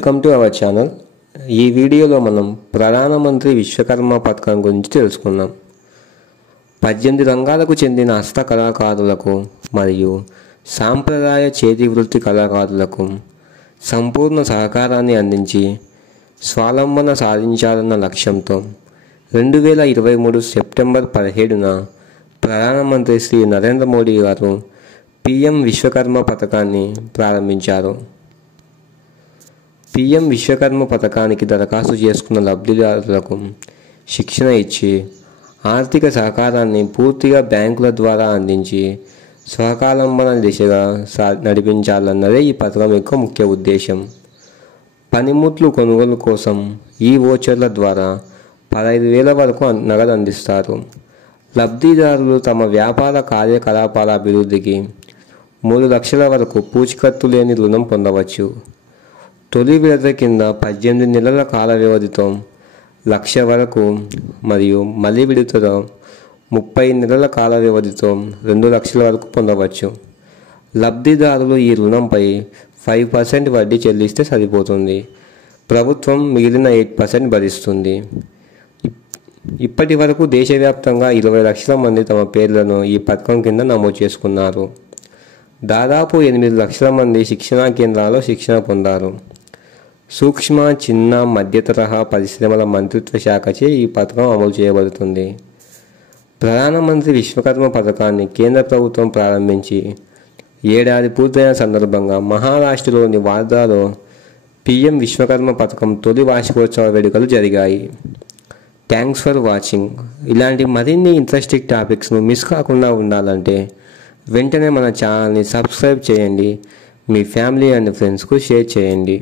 Welcome to our channel. ఈ వీడియోలో మనం ప్రధానమంత్రి విశ్వకర్మ పథకం గురించి తెలుసుకుందాం. 18 రంగాలకు చెందిన హస్త కళాకారులకు మరియు సాంప్రదాయ చేతి వృత్తి కళాకారులకు సంపూర్ణ సహకారాన్ని అందించి స్వావలంబన సాధించాలన్న లక్ష్యంతో 2023 సెప్టెంబర్ 17న ప్రధానమంత్రి శ్రీ నరేంద్ర మోడీ గారు PM విశ్వకర్మ పథకాన్ని ప్రారంభించారు. PM విశ్వకర్మ పథకానికి దరఖాస్తు చేసుకున్న లబ్ధిదారులకు శిక్షణ ఇచ్చి ఆర్థిక సహకారాన్ని పూర్తిగా బ్యాంకుల ద్వారా అందించి స్వావలంబన దిశగా నడిపించాలన్నదే ఈ పథకం యొక్క ముఖ్య ఉద్దేశం. పనిముట్లు కొనుగోలు కోసం ఈ వోచర్ల ద్వారా 15,000 వరకు నగదు అందిస్తారు. లబ్ధిదారులు తమ వ్యాపార కార్యకలాపాల అభివృద్ధికి 3 లక్షల వరకు పూచీకత్తు లేని రుణం పొందవచ్చు. తొలి విడత కింద 18 నెలల కాల వ్యవధితో 1,00,000 వరకు మరియు మళ్ళీ విడతలో 30 నెలల కాల వ్యవధితో 2 లక్షల వరకు పొందవచ్చు. లబ్ధిదారులు ఈ రుణంపై 5% వడ్డీ చెల్లిస్తే సరిపోతుంది. ప్రభుత్వం మిగిలిన 8% భరిస్తుంది. ఇప్పటి వరకు దేశవ్యాప్తంగా 20 లక్షల మంది తమ పేర్లను ఈ పథకం కింద నమోదు చేసుకున్నారు. దాదాపు 8 లక్షల మంది శిక్షణా కేంద్రాల్లో శిక్షణ పొందారు. సూక్ష్మ, చిన్న, మధ్య తరహా పరిశ్రమల మంత్రిత్వ శాఖచే ఈ పథకం అమలు చేయబడుతుంది. ప్రధానమంత్రి విశ్వకర్మ పథకాన్ని కేంద్ర ప్రభుత్వం ప్రారంభించి ఏడాది పూర్తయిన సందర్భంగా మహారాష్ట్రలోని వార్ధాలో PM విశ్వకర్మ పథకం తొలి వార్షికోత్సవ వేడుకలు జరిగాయి. Thanks for watching. ఇలాంటి మరిన్ని ఇంట్రెస్టింగ్ టాపిక్స్ను మిస్ కాకుండా ఉండాలంటే వెంటనే మన ఛానల్ని సబ్స్క్రైబ్ చేయండి. మీ ఫ్యామిలీ అండ్ ఫ్రెండ్స్కు షేర్ చేయండి.